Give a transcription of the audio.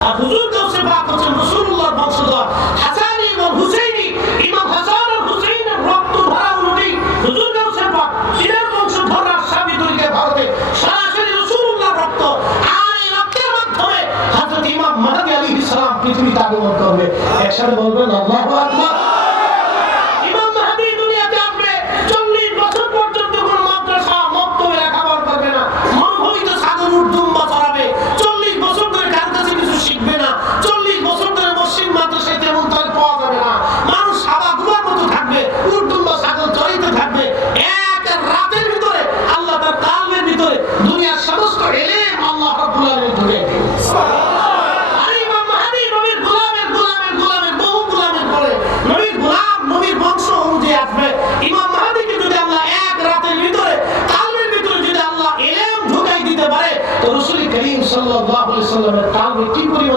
আর হুজুর কাছে পাক হচ্ছেন রাসূলুল্লাহর বংশধর হাসান এবং হুসাইনি। ইমাম হাসান আর হুসাইনের রক্ত ধারা অনুযায়ী হুজুর কাছে পাক এর বংশধররা স্বামী তরিকে ভারতে সরাসরি রাসূলুল্লাহর রক্ত। আর এই রক্তের মাধ্যমে হযরত ইমাম মাহদী আলাইহিস সালাম পৃথিবীতে আগমন করবে। একসাথে বলবেন আল্লাহু আকবার।